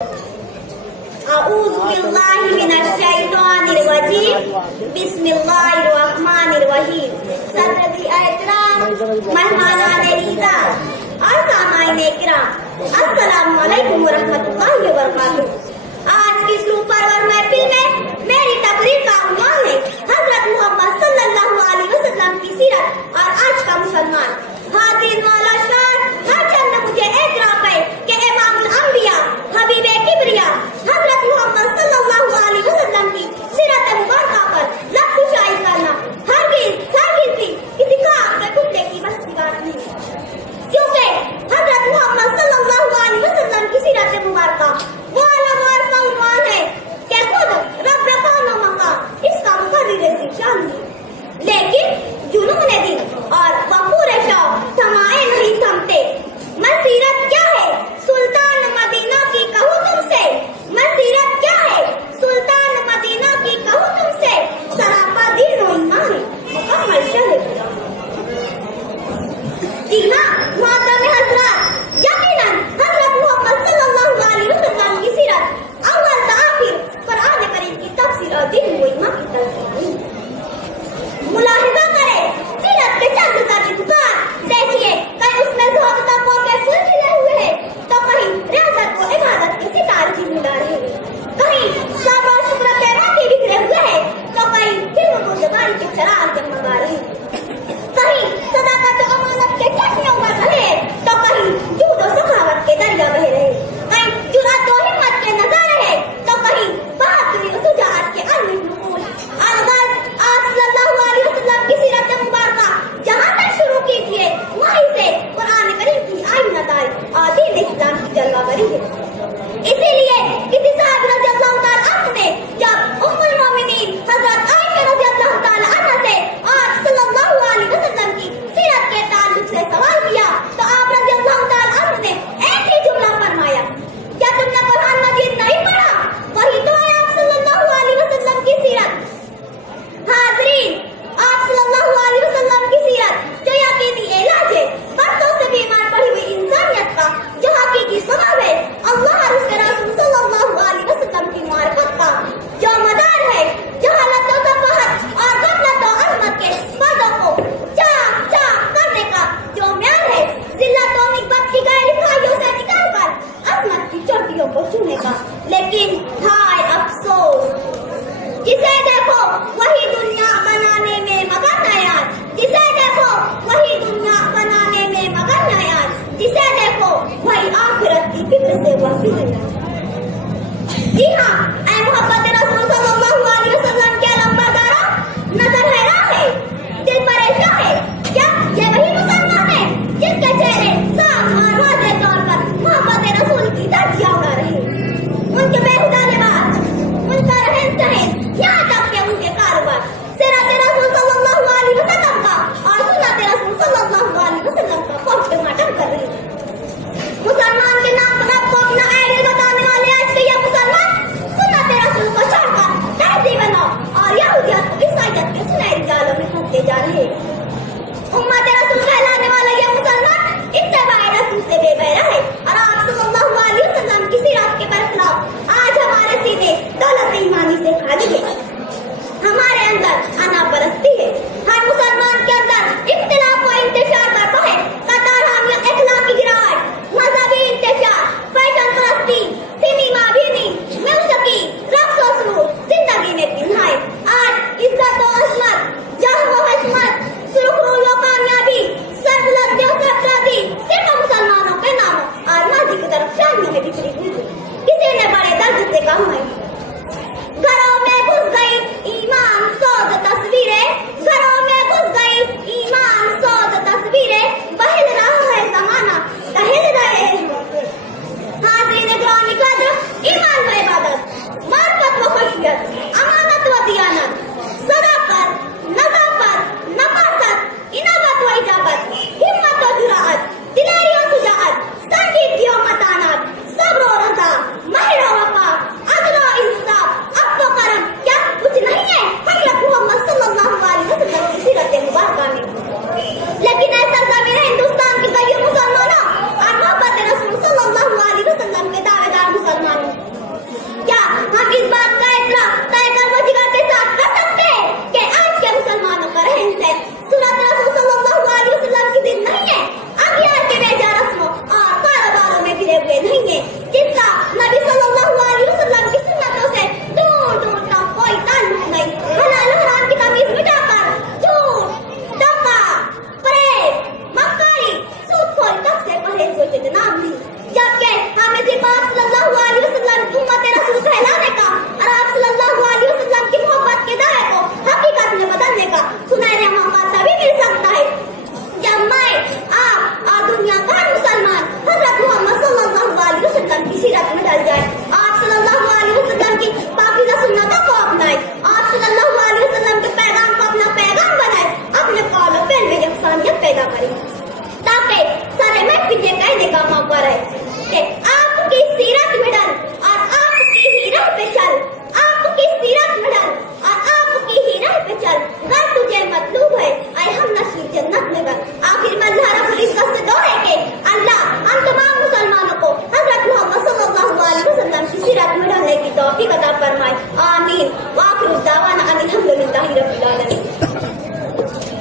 اعوذ باللہ من الشیطان الرجیم بسم اللہ الرحمن الرحیم۔ صدر احترام، مہمانان عزیز اور سامعین کرام، السلام علیکم ورحمۃ اللہ وبرکاتہ۔ آج کی سپر محفل میں میری تقریر کا عنوان ہے حضرت محمد صلی اللہ علیہ وسلم کی سیرت اور آج کا مسلمان۔ حاضرین والا شان، ہر چند مجھے اعتراف ہے کہ امام الانبیاء، حبیب کبریا حضرت محمد صلی اللہ علیہ وسلم کی سیرت مبارکہ پر لفظ شائع کرنا ہرگز بھی کسی کام کے ٹکڑے کی بس کی بات نہیں، کیونکہ حضرت محمد صلی اللہ علیہ وسلم کی سیرت مبارکہ وہ علم اور عنوان ہے کہ خود رب رکان و مقام اس کا مقرر شان ہے، لیکن جنون دل اور وقور شوق تھمائے نہیں تھمتے۔ مسیرت کیا ہے سلطان مدینہ کی کہوں تم سے، مسیرت کیا ہے سلطان مدینہ کی کہوں تم سے، سراپا دین و ایمان مکمل شرح۔ جی ہاں محترم حضرات، یقیناً حضرت محمد صلی اللہ علیہ وسلم کی سیرت اول تا آخر قرآن کریم کی تفسیر اور دین و ایمان کی تفسیر۔ ملاحظہ کریں سیرت کے چند ذاتی دکان، دیکھیے کہیں اس میں زہد تقویٰ کے پھول کھلے ہوئے ہیں تو کہیں ریاضت و عبادت کے ستارے جھلملا رہے ہیں، کہیں صبر و شکر کے موقع بکھرے ہوئے ہیں تو کہیں علم و بردباری کے چراغ جگمگا رہے ہیں، کہیں صداقت و امانت کے چشمے ابل رہے ہیں تو کہیں جود و سخاوت کے دریا بہہ رہے ہیں، کہیں جرأت و ہمت کے نظارے ہیں تو کہیں بہادری و شجاعت کے عالمی نقول۔ الغرض آپ صلی اللہ علیہ وسلم کی سیرت مبارکہ جہاں سے شروع کیجیے وہیں سے قرآن کریم کی آئینہ داری اور دین اسلام کی جلوہ گری ہے۔ اسی لیے کسی صاحب رضی اللہ تعالیٰ عنہ نے جب ام المومنین حضرت عائشہ رضی اللہ تعالیٰ عنہ سے آپ صلی اللہ علیہ وسلم کی سیرت کے تعلق سے سوال کیا تو آپ رضی اللہ تعالیٰ عنہ نے ایک ہی جملہ فرمایا، کیا تم نے قرآن مجید نہیں پڑھا؟ وہی تو ہے آپ صلی اللہ علیہ وسلم کی سیرت۔ حاضرین، آپ صلی اللہ علیہ وسلم کی سیرت جو یقینی علاج ہے برسوں سے بیمار پڑی ہوئی انسانیت کا، جو حقیقی سبب ہے اللہ اور اس کے رسول صلی اللہ علیہ وسلم کی معرفت کا، جو مدار ہے جہالت و تفاہت اور غفلت و عظمت کے پردوں کو چاک چاک کرنے کا، جو معیار ہے ذلت و نکبت کی غیر خواہیوں سے نکال کر عظمت کی چوٹیوں کو چھونے کا۔ لیکن ہائے افسوس، جسے دیکھو وہی دنیا بنانے میں مگن نیاز، جسے دیکھو وہی دنیا بنانے میں مگن نیاز، جسے دیکھو وہی آخرت کی فکر سے وحشی ہے۔